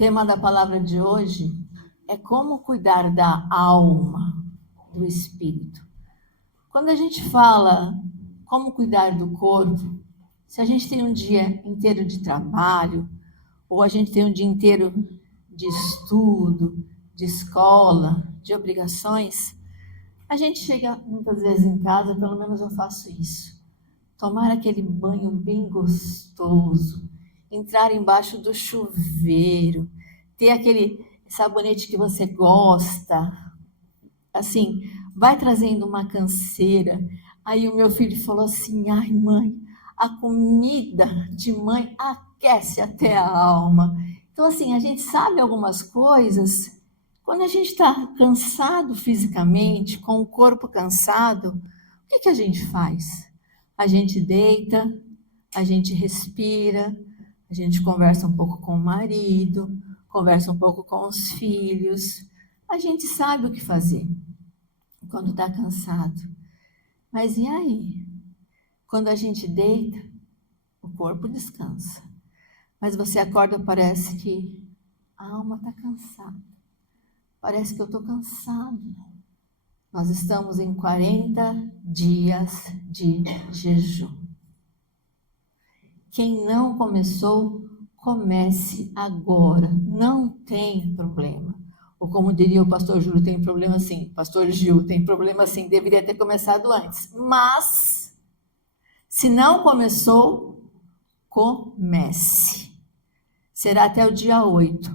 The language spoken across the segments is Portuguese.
tema da palavra de hoje é como cuidar da alma, do espírito. Quando a gente fala como cuidar do corpo, se a gente tem um dia inteiro de trabalho, ou a gente tem um dia inteiro de estudo, de escola, de obrigações, a gente chega muitas vezes em casa, pelo menos eu faço isso, tomar aquele banho bem gostoso, entrar embaixo do chuveiro, ter aquele sabonete que você gosta, assim, vai trazendo uma canseira. Aí o meu filho falou assim: ai mãe, a comida de mãe aquece até a alma. Então assim, a gente sabe algumas coisas, quando a gente está cansado fisicamente, com o corpo cansado, o que a gente faz? A gente deita, a gente respira, a gente conversa um pouco com o marido, conversa um pouco com os filhos, a gente sabe o que fazer quando está cansado. Mas e aí? Quando a gente deita, o corpo descansa. Mas você acorda, parece que a alma está cansada. Parece que eu estou cansado. Nós estamos em 40 dias de jejum. Quem não começou, comece agora. Não tem problema. Ou como diria o pastor Júlio, tem problema sim. Pastor Gil, tem problema sim. Deveria ter começado antes. Mas, se não começou, comece. Será até o dia 8.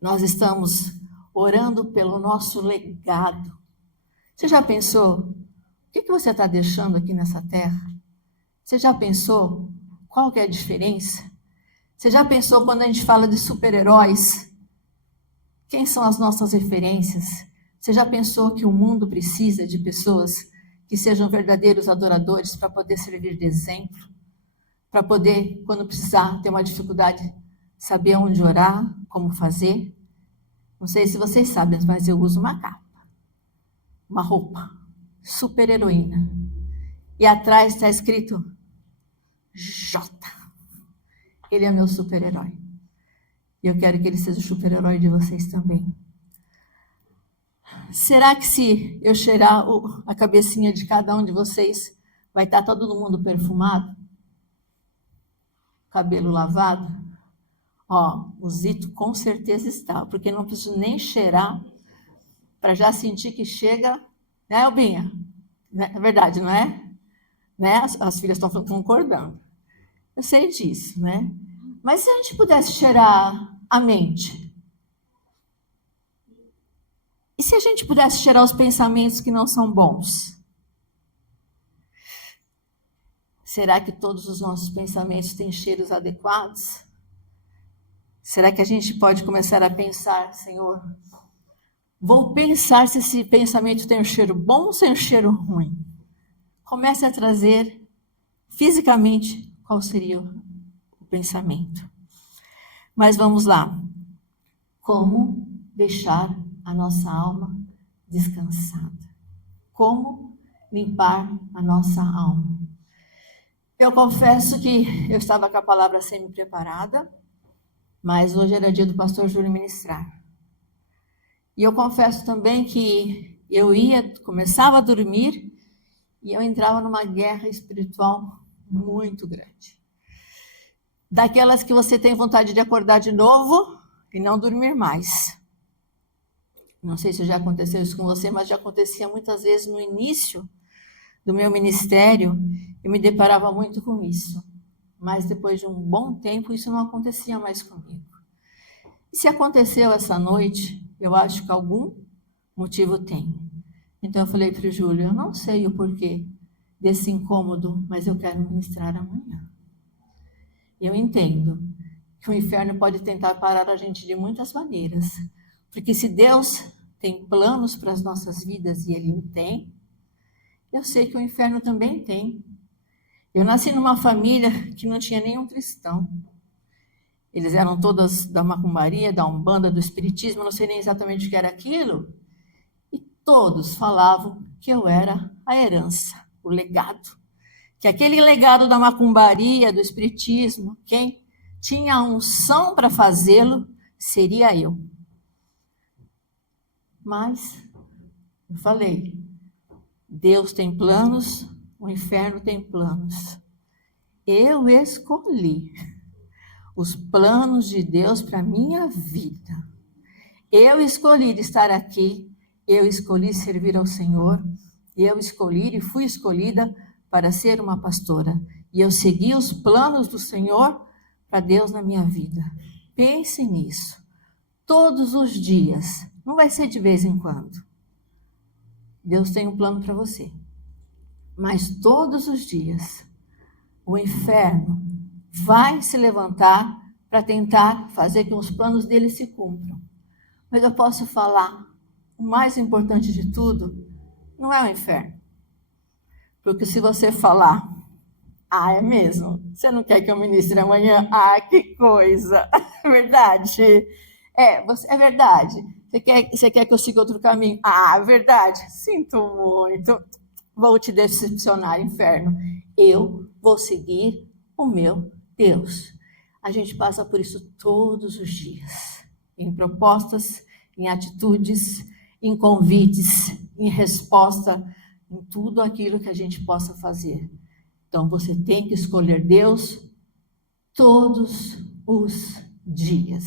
Nós estamos orando pelo nosso legado. Você já pensou? O que você está deixando aqui nessa terra? Você já pensou qual que é a diferença? Você já pensou quando a gente fala de super-heróis? Quem são as nossas referências? Você já pensou que o mundo precisa de pessoas que sejam verdadeiros adoradores para poder servir de exemplo? Para poder, quando precisar, ter uma dificuldade, saber onde orar, como fazer? Não sei se vocês sabem, mas eu uso uma capa, uma roupa, super-heroína. E atrás está escrito J. Ele é meu super-herói. E eu quero que ele seja o super-herói de vocês também. Será que se eu cheirar a cabecinha de cada um de vocês, vai estar todo mundo perfumado? Cabelo lavado? Ó, o Zito com certeza está, porque não preciso nem cheirar para já sentir que chega, né, Albinha? É verdade, não é? Né? As filhas estão concordando. Eu sei disso, né? Mas se a gente pudesse cheirar a mente? E se a gente pudesse cheirar os pensamentos que não são bons? Será que todos os nossos pensamentos têm cheiros adequados? Será que a gente pode começar a pensar, Senhor, vou pensar se esse pensamento tem um cheiro bom ou tem um cheiro ruim? Comece a trazer fisicamente qual seria o pensamento. Mas vamos lá. Como deixar a nossa alma descansada? Como limpar a nossa alma? Eu confesso que eu estava com a palavra semi-preparada, mas hoje era dia do pastor Júlio ministrar. E eu confesso também que eu começava a dormir e eu entrava numa guerra espiritual muito grande. Daquelas que você tem vontade de acordar de novo e não dormir mais. Não sei se já aconteceu isso com você, mas já acontecia muitas vezes no início do meu ministério, eu me deparava muito com isso. Mas depois de um bom tempo, isso não acontecia mais comigo. E se aconteceu essa noite, eu acho que algum motivo tem. Então eu falei para o Júlio, eu não sei o porquê desse incômodo, mas eu quero ministrar amanhã. Eu entendo que o inferno pode tentar parar a gente de muitas maneiras, porque se Deus tem planos para as nossas vidas, e Ele tem, eu sei que o inferno também tem. Eu nasci numa família que não tinha nenhum cristão. Eles eram todas da macumbaria, da umbanda, do espiritismo, não sei nem exatamente o que era aquilo, e todos falavam que eu era a herança, o legado. Que aquele legado da macumbaria, do espiritismo, quem tinha a unção para fazê-lo, seria eu. Mas, eu falei, Deus tem planos, o inferno tem planos. Eu escolhi os planos de Deus para a minha vida. Eu escolhi estar aqui, eu escolhi servir ao Senhor, eu escolhi e fui escolhida para ser uma pastora. E eu segui os planos do Senhor para Deus na minha vida. Pense nisso. Todos os dias. Não vai ser de vez em quando. Deus tem um plano para você. Mas todos os dias, o inferno vai se levantar para tentar fazer que os planos dele se cumpram. Mas eu posso falar, o mais importante de tudo, não é o inferno. Porque se você falar, é mesmo, você não quer que eu ministre amanhã? Que coisa, é verdade. É verdade. Você quer que eu siga outro caminho? É verdade. Sinto muito. Vou te decepcionar, inferno. Eu vou seguir o meu Deus. A gente passa por isso todos os dias. Em propostas, em atitudes, em convites, em resposta, em tudo aquilo que a gente possa fazer. Então, você tem que escolher Deus todos os dias.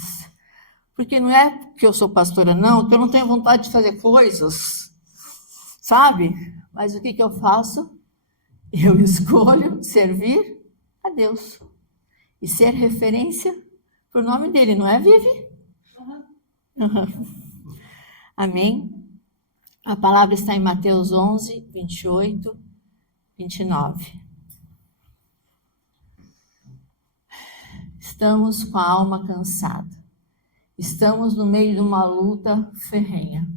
Porque não é que eu sou pastora, não, que eu não tenho vontade de fazer coisas, sabe? Mas o que eu faço? Eu escolho servir a Deus. E ser referência para o nome dele, não é, Vivi? Amém? A palavra está em Mateus 11, 28, 29. Estamos com a alma cansada. Estamos no meio de uma luta ferrenha.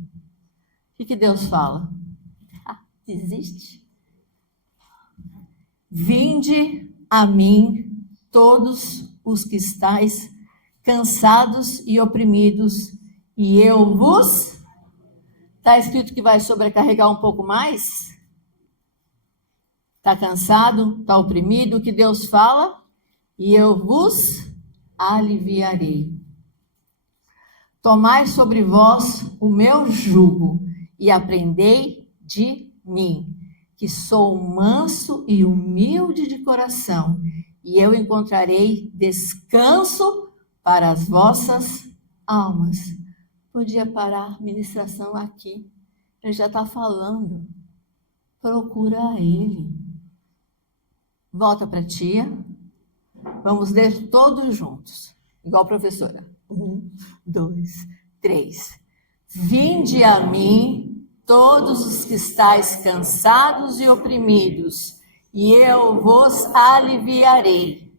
O que Deus fala? Desiste. Vinde a mim, todos os que estáis cansados e oprimidos, e eu vos... Está escrito que vai sobrecarregar um pouco mais? Está cansado? Está oprimido? O que Deus fala? E eu vos aliviarei. Tomai sobre vós o meu jugo e aprendei de mim, que sou manso e humilde de coração, e eu encontrarei descanso para as vossas almas. Podia parar a ministração aqui. Ele já está falando. Procura ele. Volta para a tia. Vamos ler todos juntos. Igual a professora. 1, 2, 3. Vinde a mim, todos os que estáis cansados e oprimidos, e eu vos aliviarei.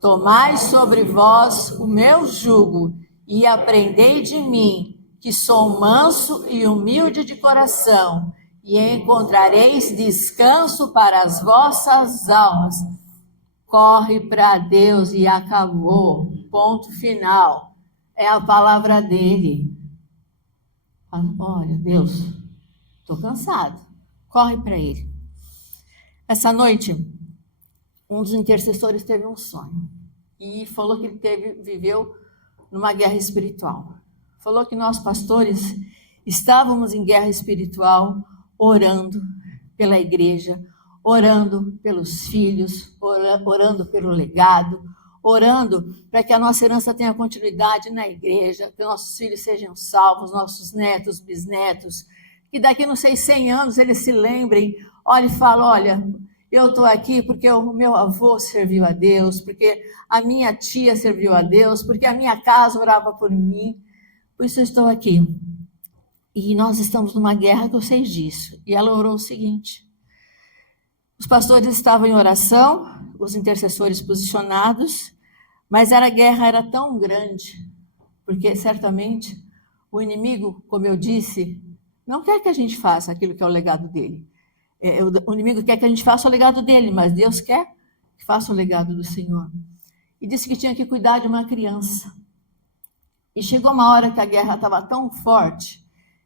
Tomai sobre vós o meu jugo, e aprendei de mim, que sou manso e humilde de coração, e encontrareis descanso para as vossas almas. Corre para Deus e acabou. Ponto final. É a palavra dele. Olha, Deus, estou cansado. Corre para ele. Essa noite, um dos intercessores teve um sonho. E falou que ele viveu numa guerra espiritual. Falou que nós, pastores, estávamos em guerra espiritual, orando pela igreja, orando pelos filhos, orando pelo legado, orando para que a nossa herança tenha continuidade na igreja, que nossos filhos sejam salvos, nossos netos, bisnetos, que daqui, não sei, 100 anos eles se lembrem, olhem e falem, olha, eu estou aqui porque o meu avô serviu a Deus, porque a minha tia serviu a Deus, porque a minha casa orava por mim, por isso eu estou aqui. E nós estamos numa guerra que eu sei disso. E ela orou o seguinte: os pastores estavam em oração, os intercessores posicionados, mas a guerra era tão grande, porque certamente o inimigo, como eu disse, não quer que a gente faça aquilo que é o legado dele. O inimigo quer que a gente faça o legado dele, mas Deus quer que faça o legado do Senhor. E disse que tinha que cuidar de uma criança. E chegou uma hora que a guerra estava tão forte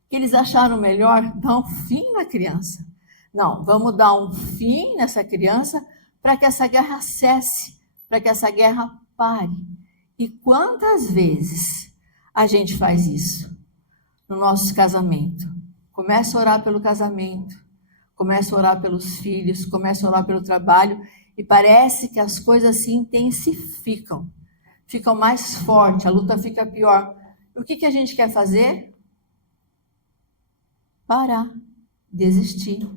que eles acharam melhor dar um fim na criança. Não, vamos dar um fim nessa criança para que essa guerra cesse, para que essa guerra pare. E quantas vezes a gente faz isso no nosso casamento? Começa a orar pelo casamento, começa a orar pelos filhos, começa a orar pelo trabalho, e parece que as coisas se intensificam, ficam mais fortes, a luta fica pior. O que a gente quer fazer? Parar, desistir.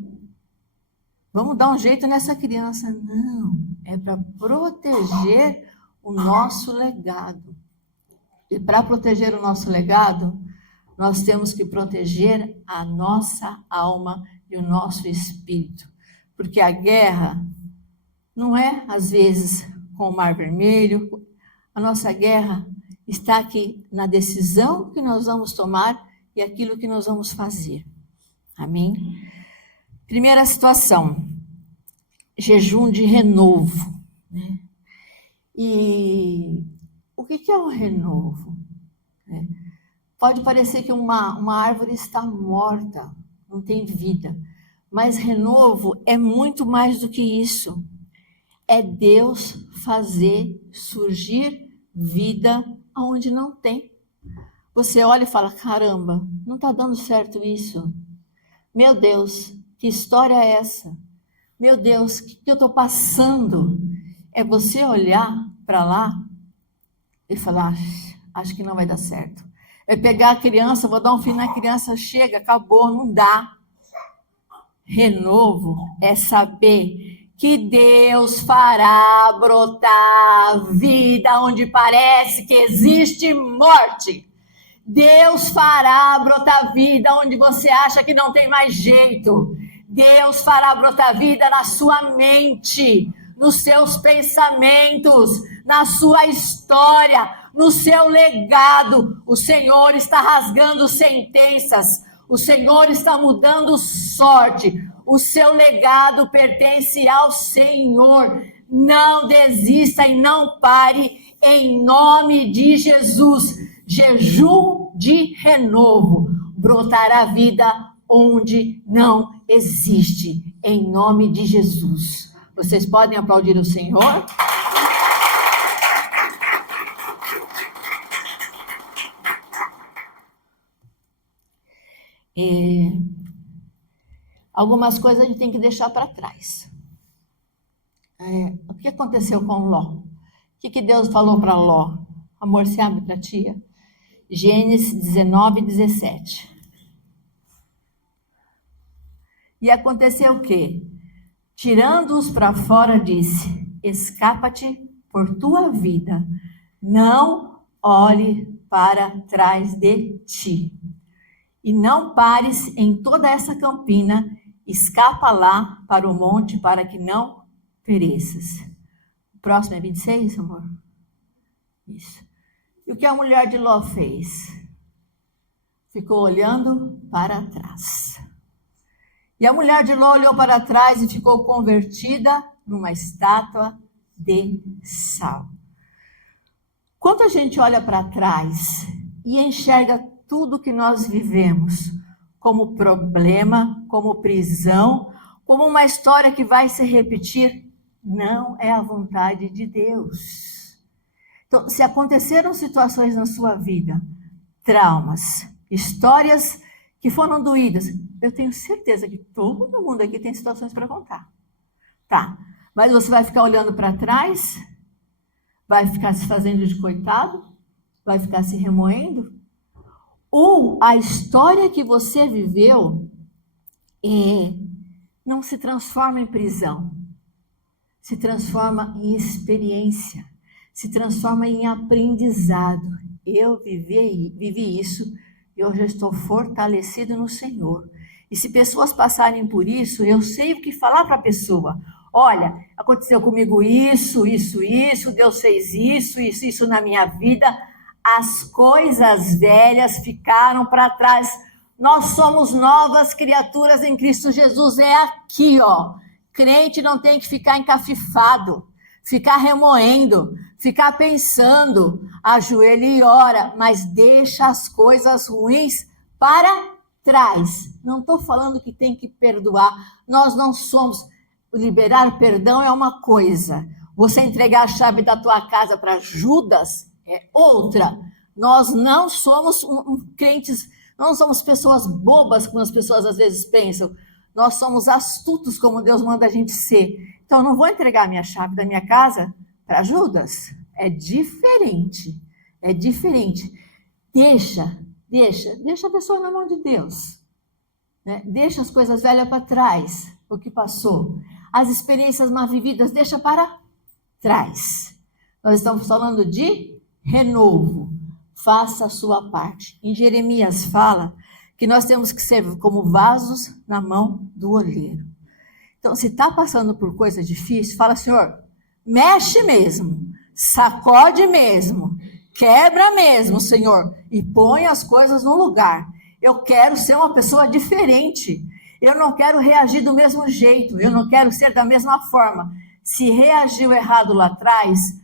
Vamos dar um jeito nessa criança. Não, é para proteger o nosso legado. E para proteger o nosso legado, nós temos que proteger a nossa alma e o nosso espírito. Porque a guerra não é, às vezes, com o Mar Vermelho. A nossa guerra está aqui na decisão que nós vamos tomar e aquilo que nós vamos fazer. Amém? Primeira situação, jejum de renovo. Né? E o que é o renovo? Pode parecer que uma árvore está morta, não tem vida, mas renovo é muito mais do que isso. É Deus fazer surgir vida onde não tem. Você olha e fala, caramba, não está dando certo isso. Meu Deus, que história é essa? Meu Deus, o que eu estou passando? É você olhar para lá e falar, acho que não vai dar certo. É pegar a criança, vou dar um fim na criança, chega, acabou, não dá. Renovo é saber que Deus fará brotar vida onde parece que existe morte. Deus fará brotar vida onde você acha que não tem mais jeito. Deus fará brotar vida na sua mente, nos seus pensamentos, na sua história, no seu legado. O Senhor está rasgando sentenças, o Senhor está mudando sorte. O seu legado pertence ao Senhor. Não desista e não pare, em nome de Jesus. Jejum de renovo, brotará vida onde não existe, em nome de Jesus. Vocês podem aplaudir o Senhor? Algumas coisas a gente tem que deixar para trás. O que aconteceu com Ló? O que Deus falou para Ló? Amor, se abre para tia. Gênesis 19, 17. E aconteceu o quê? Tirando-os para fora, disse, escapa-te por tua vida, não olhe para trás de ti. E não pares em toda essa campina, escapa lá para o monte, para que não pereças. O próximo é 26, amor? Isso. E o que a mulher de Ló fez? Ficou olhando para trás. E a mulher de Ló olhou para trás e ficou convertida numa estátua de sal. Quando a gente olha para trás e enxerga tudo que nós vivemos como problema, como prisão, como uma história que vai se repetir, não é a vontade de Deus. Então, se aconteceram situações na sua vida, traumas, histórias que foram doídas, eu tenho certeza que todo mundo aqui tem situações para contar. Tá, mas você vai ficar olhando para trás? Vai ficar se fazendo de coitado? Vai ficar se remoendo? Ou a história que você viveu não se transforma em prisão, se transforma em experiência, se transforma em aprendizado. Eu vivi isso e hoje eu estou fortalecido no Senhor. E se pessoas passarem por isso, eu sei o que falar para a pessoa. Olha, aconteceu comigo isso, Deus fez isso na minha vida. As coisas velhas ficaram para trás. Nós somos novas criaturas em Cristo Jesus. É aqui, ó. Crente não tem que ficar encafifado, ficar remoendo, ficar pensando, ajoelha e ora, mas deixa as coisas ruins para trás. Não estou falando que tem que perdoar. Nós não somos. Liberar perdão é uma coisa. Você entregar a chave da tua casa para Judas é outra. Nós não somos crentes, não somos pessoas bobas, como as pessoas às vezes pensam. Nós somos astutos, como Deus manda a gente ser. Então, eu não vou entregar a minha chave da minha casa para Judas. É diferente. É diferente. Deixa a pessoa na mão de Deus. Né? Deixa as coisas velhas para trás, o que passou. As experiências mal vividas, deixa para trás. Nós estamos falando de renovo. Faça a sua parte. Em Jeremias fala que nós temos que ser como vasos na mão do olheiro. Então, se está passando por coisa difícil, fala, Senhor, mexe mesmo, sacode mesmo, quebra mesmo, Senhor, e põe as coisas no lugar. Eu quero ser uma pessoa diferente. Eu não quero reagir do mesmo jeito. Eu não quero ser da mesma forma. Se reagiu errado lá atrás,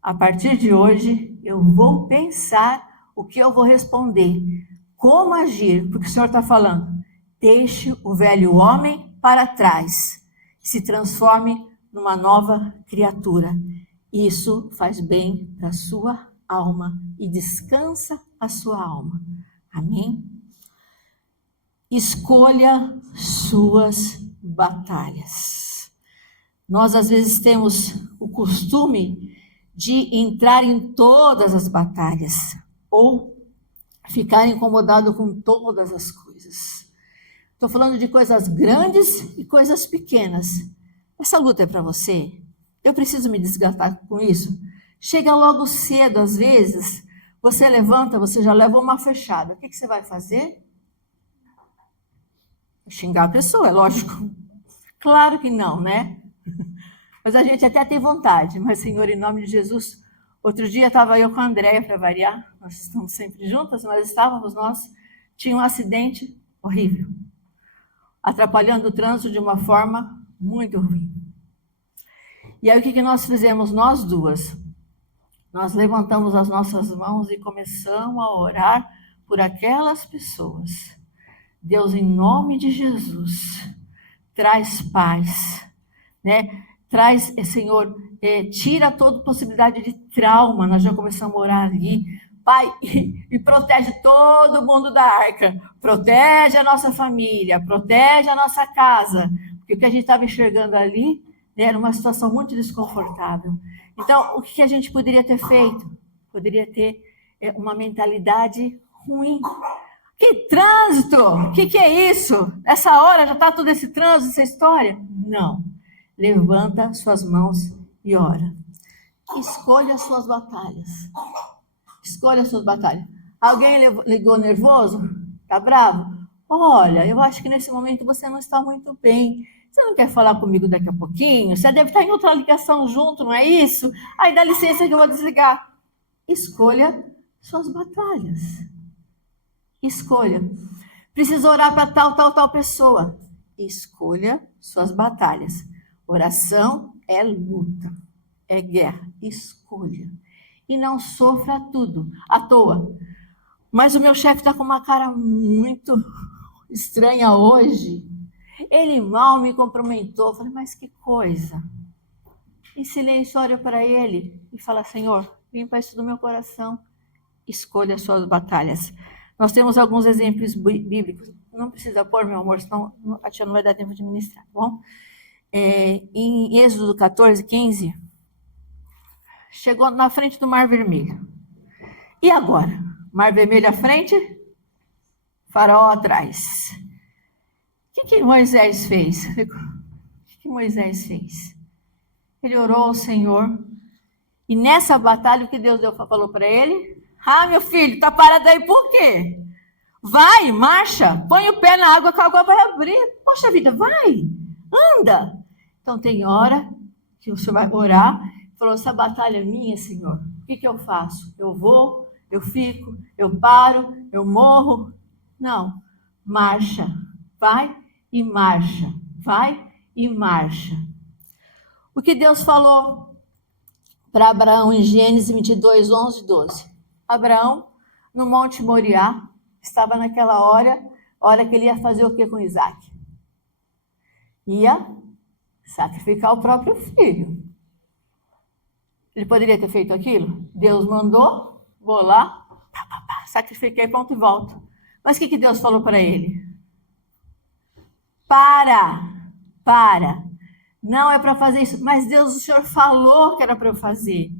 a partir de hoje, eu vou pensar o que eu vou responder. Como agir? Porque o Senhor está falando. Deixe o velho homem para trás. Se transforme numa nova criatura. Isso faz bem para a sua alma e descansa a sua alma. Amém? Escolha suas batalhas. Nós, às vezes, temos o costume de entrar em todas as batalhas ou ficar incomodado com todas as coisas. Estou falando de coisas grandes e coisas pequenas. Essa luta é para você? Eu preciso me desgastar com isso? Chega logo cedo, às vezes, você levanta, você já leva uma fechada. O que você vai fazer? Xingar a pessoa, é lógico. Claro que não, né? Mas a gente até tem vontade. Mas, Senhor, em nome de Jesus, outro dia estava eu com a Andréia, para variar. Nós estamos sempre juntas, mas estávamos nós. Tinha um acidente horrível, atrapalhando o trânsito de uma forma muito ruim. E aí, o que nós fizemos, nós duas? Nós levantamos as nossas mãos e começamos a orar por aquelas pessoas. Deus, em nome de Jesus, traz paz, né? Traz, Senhor, tira toda possibilidade de trauma. Nós já começamos a orar ali. Pai, e protege todo mundo da arca. Protege a nossa família, protege a nossa casa. Porque o que a gente estava enxergando ali, né, era uma situação muito desconfortável. Então, o que a gente poderia ter feito? Poderia ter uma mentalidade ruim. Que trânsito! O que é isso? Essa hora já está todo esse trânsito, essa história? Não. Levanta suas mãos e ora. Escolha as suas batalhas. Escolha as suas batalhas. Alguém ligou nervoso? Está bravo? Olha, eu acho que nesse momento você não está muito bem. Você não quer falar comigo daqui a pouquinho? Você deve estar em outra ligação junto, não é isso? Aí dá licença que eu vou desligar. Escolha suas batalhas. Escolha. Precisa orar para tal pessoa. Escolha suas batalhas. Oração é luta, é guerra. Escolha. E não sofra tudo à toa. Mas o meu chefe está com uma cara muito estranha hoje. Ele mal me cumprimentou. Eu falei, mas que coisa. Em silêncio, olho para ele e falo, Senhor, limpa isso do meu coração. Escolha as suas batalhas. Nós temos alguns exemplos bíblicos. Não precisa pôr, meu amor, senão a tia não vai dar tempo de ministrar, tá bom? Em Êxodo 14, 15, chegou na frente do Mar Vermelho. E agora? Mar Vermelho à frente, Faraó atrás. O que Moisés fez? O que Moisés fez? Ele orou ao Senhor. E nessa batalha, o que Deus falou para ele? Ah, meu filho, tá parado aí por quê? Vai, marcha, põe o pé na água que a água vai abrir. Poxa vida, vai, anda. Então tem hora que o Senhor vai orar. Falou, essa batalha é minha, Senhor. O que eu faço? Eu vou, eu fico, eu paro, eu morro? Não, marcha, vai e marcha, vai e marcha. O que Deus falou para Abraão em Gênesis 22, 11 e 12. Abraão, no Monte Moriá, estava naquela hora que ele ia fazer o que com Isaac? Ia sacrificar o próprio filho. Ele poderia ter feito aquilo? Deus mandou? vou lá, sacrifiquei, ponto e volto. Mas o que Deus falou para ele? Para. Não é para fazer isso. Mas Deus, o Senhor falou que era para eu fazer.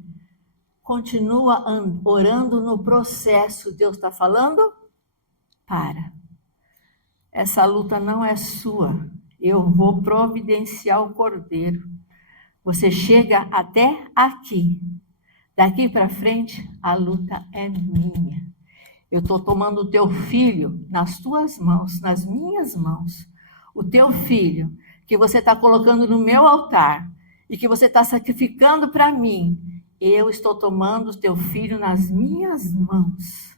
Continua orando no processo. Deus está falando? Para. Essa luta não é sua. Eu vou providenciar o cordeiro. Você chega até aqui. Daqui para frente, a luta é minha. Eu estou tomando o teu filho nas tuas mãos, nas minhas mãos. O teu filho, que você está colocando no meu altar e que você está sacrificando para mim. Eu estou tomando o teu filho nas minhas mãos.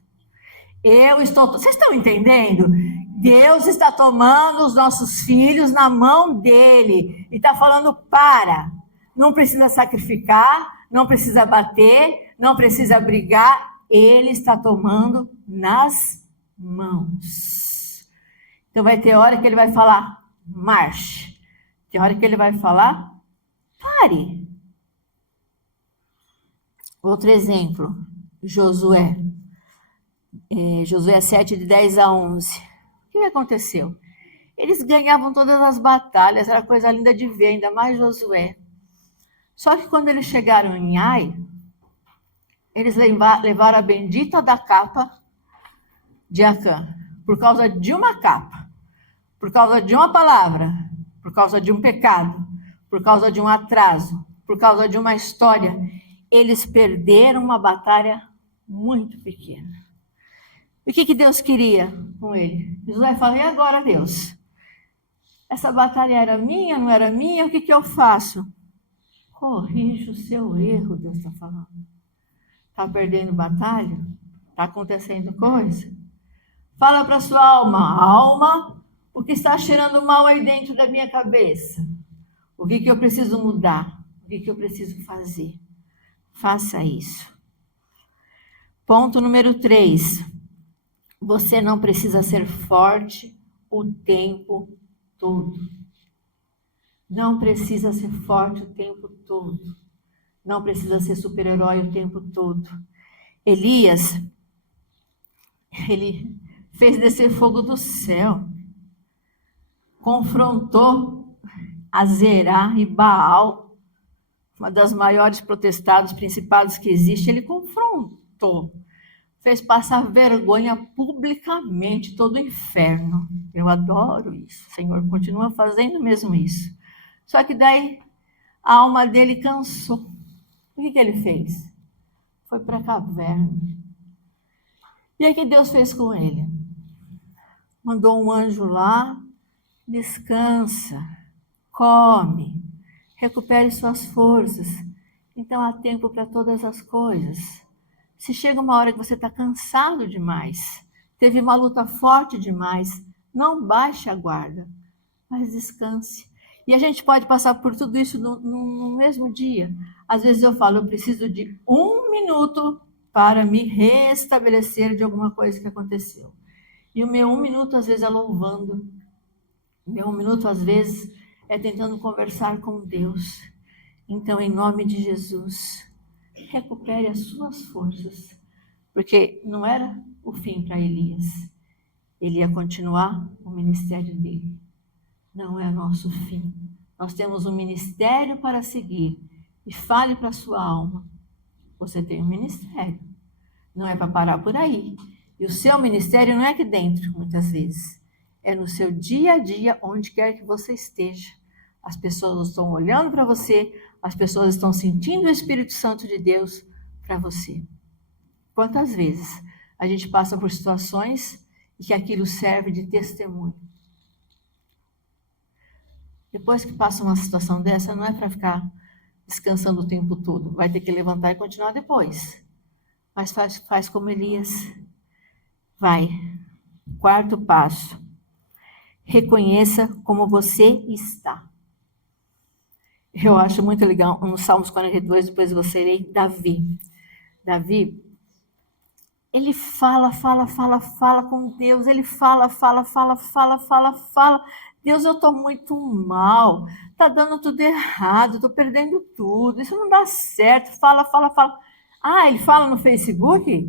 Vocês estão entendendo? Deus está tomando os nossos filhos na mão dele e está falando: para. Não precisa sacrificar, não precisa bater, não precisa brigar. Ele está tomando nas mãos. Então vai ter hora que ele vai falar: marche. Tem hora que ele vai falar: pare. Outro exemplo, Josué. Josué 7, de 10 a 11. O que aconteceu? Eles ganhavam todas as batalhas, era coisa linda de ver, ainda mais Josué. Só que quando eles chegaram em Ai, eles levaram a bendita da capa de Acã, por causa de uma capa, por causa de uma palavra, por causa de um pecado, por causa de um atraso, por causa de uma história. Eles perderam uma batalha muito pequena. E o que Deus queria com ele? Josué falou: e agora, Deus? Essa batalha era minha, não era minha? O que eu faço? Corrija o seu erro, Deus está falando. Está perdendo batalha? Está acontecendo coisa? Fala para sua alma: alma, o que está cheirando mal aí dentro da minha cabeça? O que eu preciso mudar? O que eu preciso fazer? Faça isso. Ponto número 3. Você não precisa ser forte o tempo todo. Não precisa ser forte o tempo todo. Não precisa ser super-herói o tempo todo. Elias, ele fez descer fogo do céu. Confrontou Azerá e Baal, uma das maiores potestades, principados que existe. Ele confrontou. Fez passar vergonha publicamente todo o inferno. Eu adoro isso. O Senhor continua fazendo mesmo isso. Só que daí a alma dele cansou. O que ele fez? Foi para a caverna. E aí o que Deus fez com ele? Mandou um anjo lá: descansa, come, recupere suas forças. Então há tempo para todas as coisas. Se chega uma hora que você está cansado demais, teve uma luta forte demais, não baixe a guarda, mas descanse. E a gente pode passar por tudo isso no mesmo dia. Às vezes eu falo: eu preciso de 1 minuto para me restabelecer de alguma coisa que aconteceu. E o meu 1 minuto, às vezes, é louvando. O meu 1 minuto, às vezes, é tentando conversar com Deus. Então, em nome de Jesus, recupere as suas forças. Porque não era o fim para Elias. Ele ia continuar o ministério dele. Não é nosso fim. Nós temos um ministério para seguir. E fale para a sua alma: você tem um ministério. Não é para parar por aí. E o seu ministério não é aqui dentro, muitas vezes. É no seu dia a dia, onde quer que você esteja. As pessoas estão olhando para você, as pessoas estão sentindo o Espírito Santo de Deus para você. Quantas vezes a gente passa por situações e que aquilo serve de testemunho? Depois que passa uma situação dessa, não é para ficar descansando o tempo todo. Vai ter que levantar e continuar depois. Mas faz como Elias. Vai. 4º passo. Reconheça como você está. Eu acho muito legal, no Salmos 42, depois você lê, Davi. Davi, ele fala com Deus. Ele fala. Deus, eu estou muito mal. Está dando tudo errado, estou perdendo tudo. Isso não dá certo. Fala. Ah, ele fala no Facebook?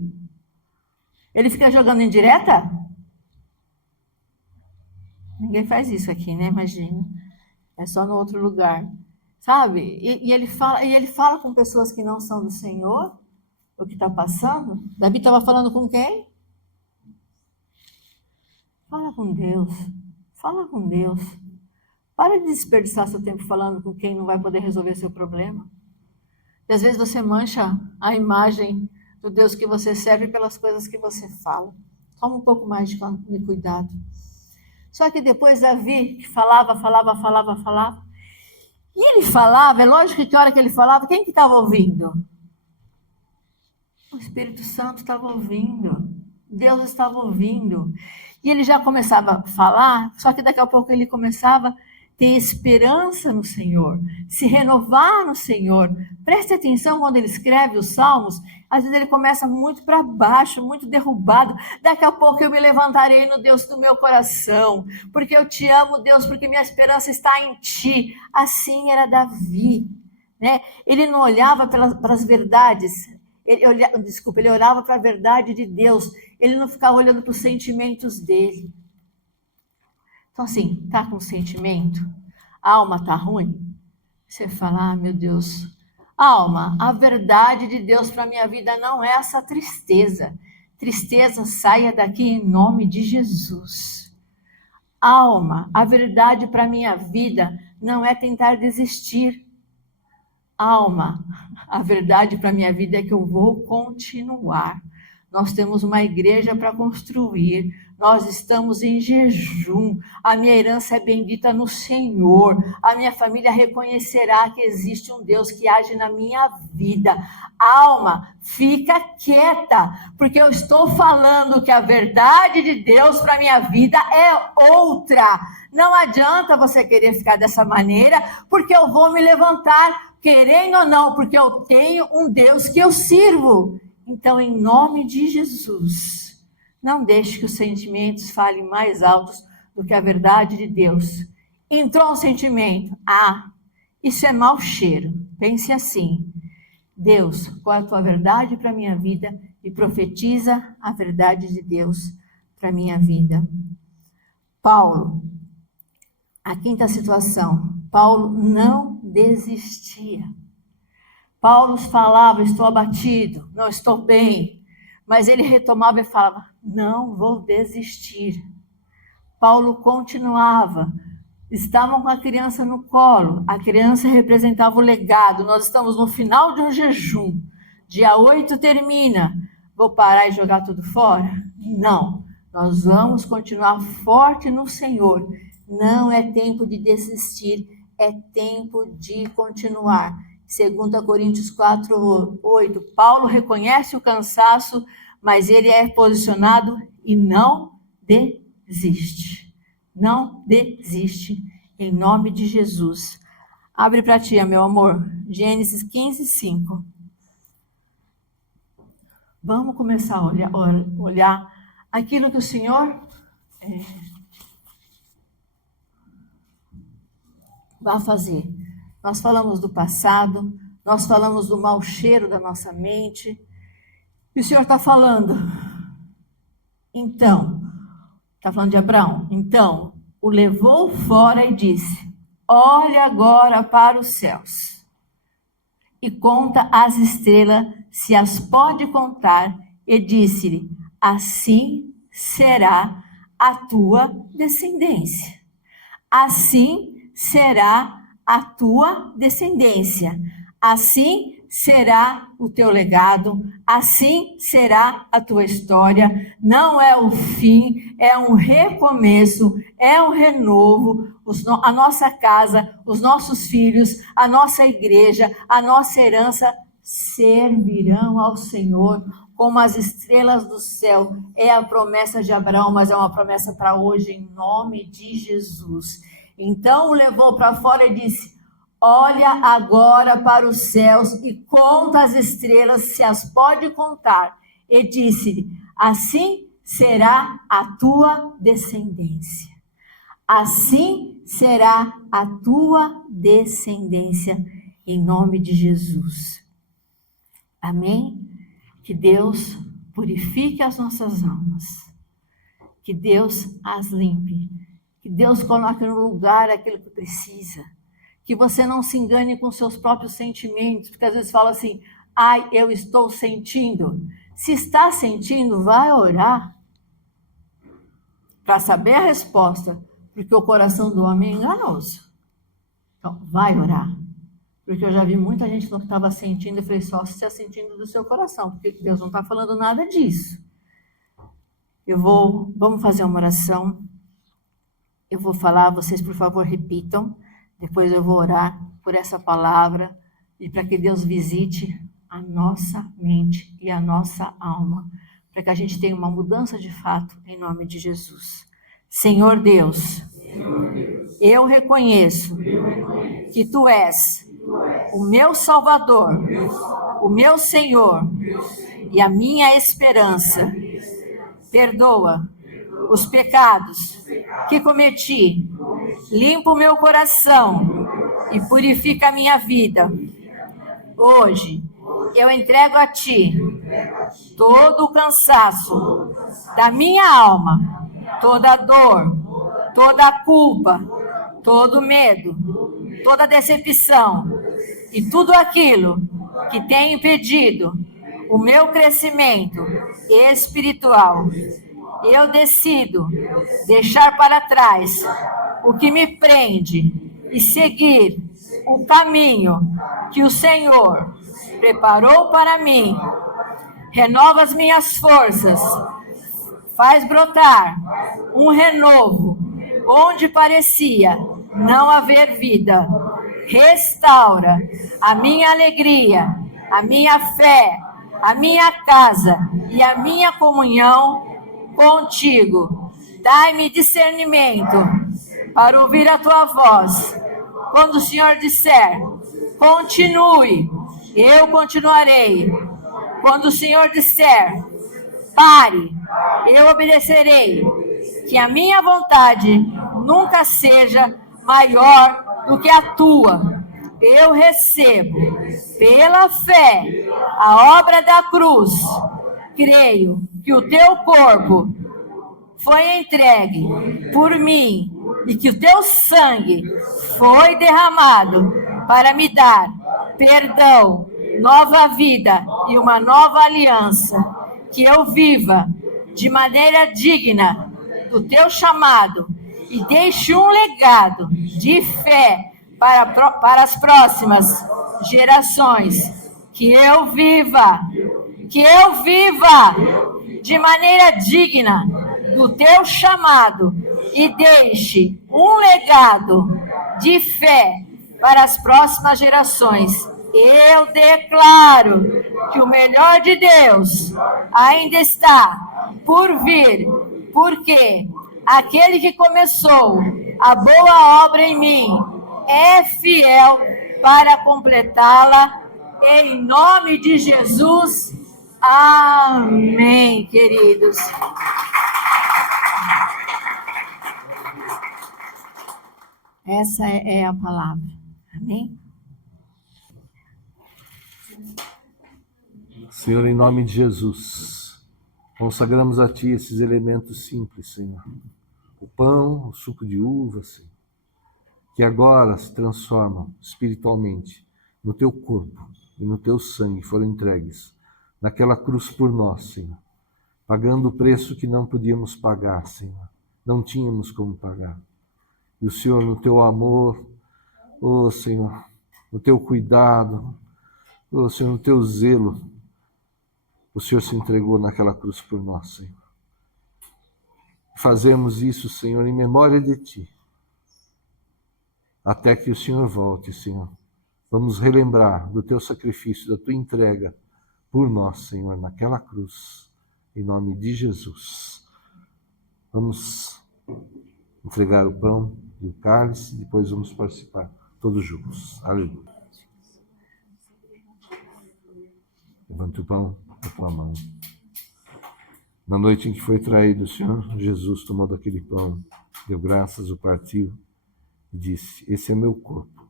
Ele fica jogando em direta? Ninguém faz isso aqui, né? Imagina. É só no outro lugar. Sabe? E ele fala com pessoas que não são do Senhor, o que está passando. Davi estava falando com quem? Fala com Deus. Fala com Deus. Para de desperdiçar seu tempo falando com quem não vai poder resolver seu problema. E às vezes você mancha a imagem do Deus que você serve pelas coisas que você fala. Toma um pouco mais de cuidado. Só que depois Davi, que falava. E ele falava, é lógico que a hora que ele falava, quem que estava ouvindo? O Espírito Santo estava ouvindo. Deus estava ouvindo. E ele já começava a falar, só que daqui a pouco ele começava a ter esperança no Senhor, se renovar no Senhor. Preste atenção quando ele escreve os Salmos, às vezes ele começa muito para baixo, muito derrubado. Daqui a pouco eu me levantarei no Deus do meu coração, porque eu te amo, Deus, porque minha esperança está em ti. Assim era Davi, né? Ele não olhava para as verdades, ele olhava para a verdade de Deus, ele não ficava olhando para os sentimentos dele. Então, assim, tá com sentimento? A alma tá ruim? Você fala, meu Deus. Alma, a verdade de Deus para minha vida não é essa tristeza. Tristeza, saia daqui em nome de Jesus. Alma, a verdade para minha vida não é tentar desistir. Alma, a verdade para minha vida é que eu vou continuar. Nós temos uma igreja para construir, nós estamos em jejum, a minha herança é bendita no Senhor, a minha família reconhecerá que existe um Deus que age na minha vida. Alma, fica quieta, porque eu estou falando que a verdade de Deus para a minha vida é outra. Não adianta você querer ficar dessa maneira, porque eu vou me levantar, querendo ou não, porque eu tenho um Deus que eu sirvo. Então, em nome de Jesus, não deixe que os sentimentos falem mais altos do que a verdade de Deus. Entrou um sentimento, isso é mau cheiro. Pense assim, Deus, qual é a tua verdade para a minha vida? E profetiza a verdade de Deus para a minha vida. Paulo, a quinta situação, Paulo não desistia. Paulo falava, estou abatido, não estou bem, mas ele retomava e falava, não vou desistir. Paulo continuava, estavam com a criança no colo, a criança representava o legado, nós estamos no final de um jejum, dia 8 termina, vou parar e jogar tudo fora? Não, nós vamos continuar forte no Senhor, não é tempo de desistir, é tempo de continuar. 2 Coríntios 4:8, Paulo reconhece o cansaço, mas ele é posicionado e não desiste. Não desiste, em nome de Jesus. Abre para ti, meu amor, Gênesis 15:5. Vamos começar a olhar aquilo que o Senhor vai fazer. Nós falamos do passado, nós falamos do mau cheiro da nossa mente, e o Senhor está falando. Então, está falando de Abraão. Então, o levou fora e disse, olha agora para os céus e conta as estrelas, se as pode contar, e disse-lhe, assim será a tua descendência. Assim será a tua descendência. Assim será o teu legado, assim será a tua história. Não é o fim, é um recomeço, é um renovo. A nossa casa, os nossos filhos, a nossa igreja, a nossa herança servirão ao Senhor como as estrelas do céu. É a promessa de Abraão, mas é uma promessa para hoje, em nome de Jesus. Então o levou para fora e disse, olha agora para os céus e conta as estrelas, se as pode contar. E disse-lhe, assim será a tua descendência. Assim será a tua descendência, em nome de Jesus. Amém? Que Deus purifique as nossas almas. Que Deus as limpe. Que Deus coloque no lugar aquilo que precisa. Que você não se engane com seus próprios sentimentos, porque às vezes fala assim, ai, eu estou sentindo. Se está sentindo, vai orar para saber a resposta, porque o coração do homem é enganoso. Então, vai orar. Porque eu já vi muita gente que estava sentindo, eu falei, só se está sentindo do seu coração, porque Deus não está falando nada disso. Vamos fazer uma oração. Eu vou falar, vocês por favor repitam. Depois eu vou orar por essa palavra e para que Deus visite a nossa mente e a nossa alma, para que a gente tenha uma mudança de fato em nome de Jesus. Senhor Deus, eu reconheço que Tu és o meu Salvador, o meu Senhor e a minha esperança. Perdoa os pecados que cometi, limpa o meu coração e purifica a minha vida. Hoje, eu entrego a Ti todo o cansaço da minha alma, toda a dor, toda a culpa, todo o medo, toda a decepção e tudo aquilo que tem impedido o meu crescimento espiritual. Eu decido deixar para trás o que me prende e seguir o caminho que o Senhor preparou para mim. Renova as minhas forças, faz brotar um renovo onde parecia não haver vida. Restaura a minha alegria, a minha fé, a minha casa e a minha comunhão contigo. Dai-me discernimento para ouvir a tua voz. Quando o Senhor disser, continue, eu continuarei. Quando o Senhor disser, pare, eu obedecerei. Que a minha vontade nunca seja maior do que a tua. Eu recebo, pela fé, a obra da cruz. Creio que o teu corpo foi entregue por mim e que o teu sangue foi derramado para me dar perdão, nova vida e uma nova aliança. Que eu viva de maneira digna do teu chamado e deixe um legado de fé para as próximas gerações. Que eu viva de maneira digna do teu chamado e deixe um legado de fé para as próximas gerações. Eu declaro que o melhor de Deus ainda está por vir, porque aquele que começou a boa obra em mim é fiel para completá-la. Em nome de Jesus, amém, queridos. Essa é a palavra, amém? Senhor, em nome de Jesus, consagramos a Ti esses elementos simples, Senhor. O pão, o suco de uva, Senhor, que agora se transformam espiritualmente no Teu corpo e no Teu sangue, foram entregues naquela cruz por nós, Senhor, pagando o preço que não podíamos pagar, Senhor, não tínhamos como pagar. E o Senhor, no Teu amor, oh Senhor, no Teu cuidado, oh Senhor, no Teu zelo, o Senhor se entregou naquela cruz por nós, Senhor. Fazemos isso, Senhor, em memória de Ti, até que o Senhor volte, Senhor. Vamos relembrar do Teu sacrifício, da Tua entrega por nós, Senhor, naquela cruz, em nome de Jesus. Vamos entregar o pão e o cálice, depois vamos participar todos juntos. Aleluia. Levante o pão da tua mão. Na noite em que foi traído, o Senhor Jesus tomou daquele pão, deu graças, o partiu e disse: esse é meu corpo,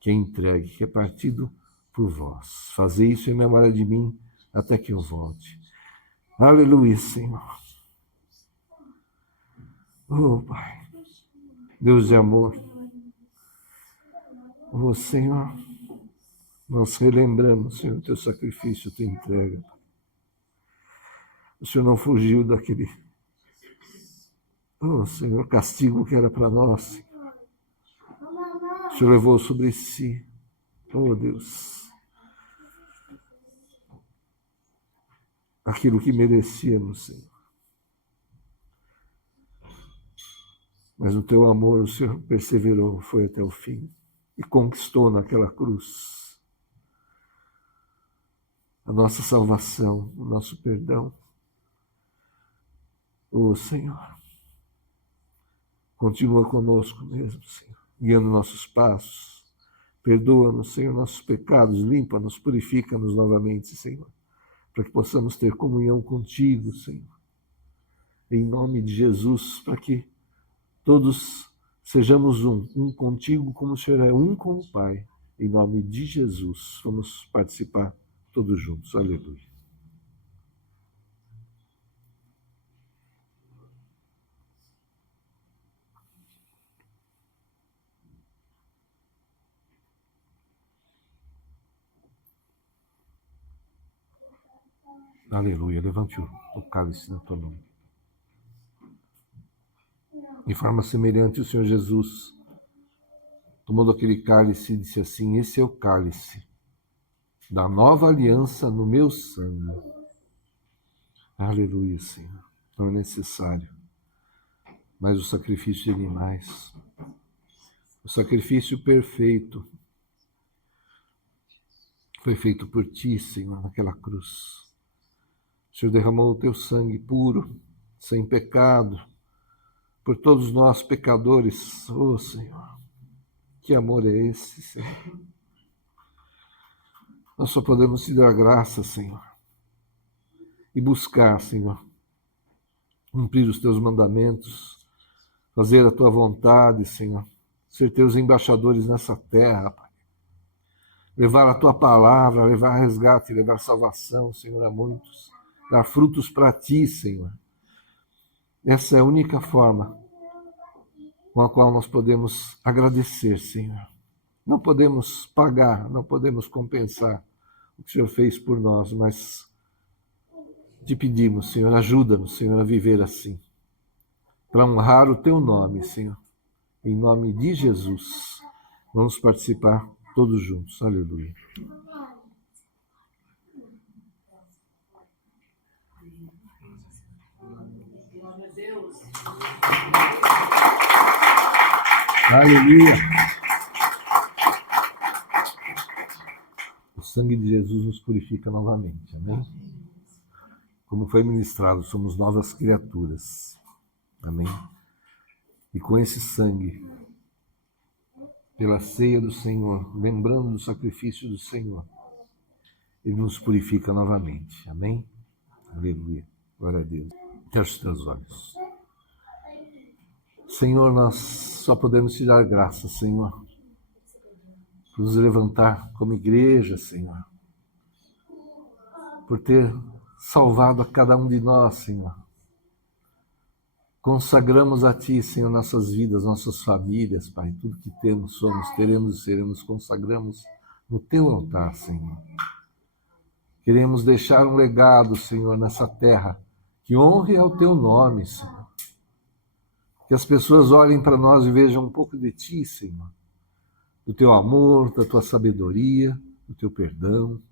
que é entregue, que é partido por vós. Fazei isso em memória de mim, até que eu volte. Aleluia, Senhor. Oh, Pai, Deus de amor. Oh, Senhor, nós relembramos, Senhor, o teu sacrifício, a tua entrega. O Senhor não fugiu daquele, oh, Senhor, castigo que era para nós. O Senhor levou sobre si, oh, Deus, aquilo que merecíamos, Senhor. Mas no teu amor o Senhor perseverou, foi até o fim e conquistou naquela cruz a nossa salvação, o nosso perdão. Oh, Senhor, continua conosco mesmo, Senhor, guiando nossos passos. Perdoa-nos, Senhor, nossos pecados, limpa-nos, purifica-nos novamente, Senhor, para que possamos ter comunhão contigo, Senhor. Em nome de Jesus, para que todos sejamos um contigo como o Senhor é um com o Pai. Em nome de Jesus, vamos participar todos juntos. Aleluia. Aleluia. Levante o cálice na tua mão. De forma semelhante, o Senhor Jesus, tomando aquele cálice, e disse assim: esse é o cálice da nova aliança no meu sangue. Aleluia, Senhor. Não é necessário mais o sacrifício de animais. O sacrifício perfeito foi feito por ti, Senhor, naquela cruz. O Senhor derramou o teu sangue puro, sem pecado, por todos nós pecadores. Oh, Senhor, que amor é esse, Senhor? Nós só podemos te dar graça, Senhor, e buscar, Senhor, cumprir os teus mandamentos, fazer a tua vontade, Senhor, ser teus embaixadores nessa terra, Pai. Levar a tua palavra, levar resgate, levar salvação, Senhor, a muitos. Dar frutos para ti, Senhor. Essa é a única forma com a qual nós podemos agradecer, Senhor. Não podemos pagar, não podemos compensar o que o Senhor fez por nós, mas te pedimos, Senhor, ajuda-nos, Senhor, a viver assim, para honrar o teu nome, Senhor. Em nome de Jesus, vamos participar todos juntos. Aleluia. Aleluia. O sangue de Jesus nos purifica novamente, amém? Como foi ministrado, somos novas criaturas, amém? E com esse sangue, pela ceia do Senhor, lembrando do sacrifício do Senhor, Ele nos purifica novamente, amém? Aleluia, glória a Deus. Feche os teus olhos. Senhor, nós só podemos te dar graça, Senhor, por nos levantar como igreja, Senhor, por ter salvado a cada um de nós, Senhor. Consagramos a Ti, Senhor, nossas vidas, nossas famílias, Pai, tudo que temos, somos, teremos e seremos, consagramos no Teu altar, Senhor. Queremos deixar um legado, Senhor, nessa terra, que honre ao Teu nome, Senhor. Que as pessoas olhem para nós e vejam um pouco de Ti, Senhor, do Teu amor, da Tua sabedoria, do Teu perdão.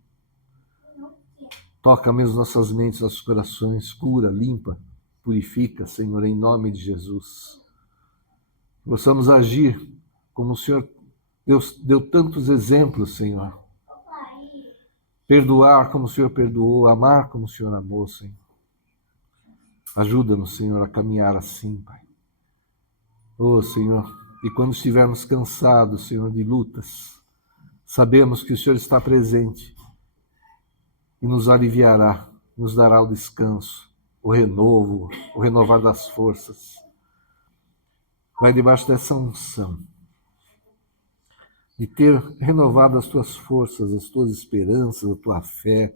Toca mesmo nossas mentes, nossos corações, cura, limpa, purifica, Senhor, em nome de Jesus. Que possamos agir como o Senhor deu tantos exemplos, Senhor. Perdoar como o Senhor perdoou, amar como o Senhor amou, Senhor. Ajuda-nos, Senhor, a caminhar assim, Pai. Oh, Senhor, e quando estivermos cansados, Senhor, de lutas, sabemos que o Senhor está presente e nos aliviará, nos dará o descanso, o renovo, o renovar das forças. Vai debaixo dessa unção de ter renovado as tuas forças, as tuas esperanças, a tua fé,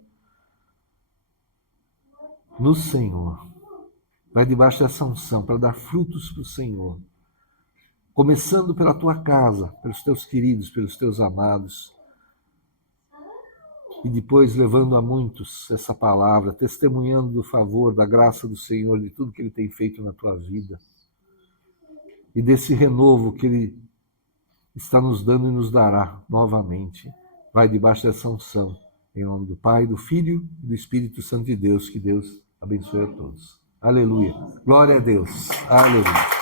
no Senhor. Vai debaixo dessa unção para dar frutos para o Senhor. Começando pela tua casa, pelos teus queridos, pelos teus amados. E depois levando a muitos essa palavra, testemunhando do favor, da graça do Senhor, de tudo que Ele tem feito na tua vida. E desse renovo que Ele está nos dando e nos dará novamente. Vai debaixo dessa unção. Em nome do Pai, do Filho e do Espírito Santo de Deus. Que Deus abençoe a todos. Aleluia. Glória a Deus. Aleluia.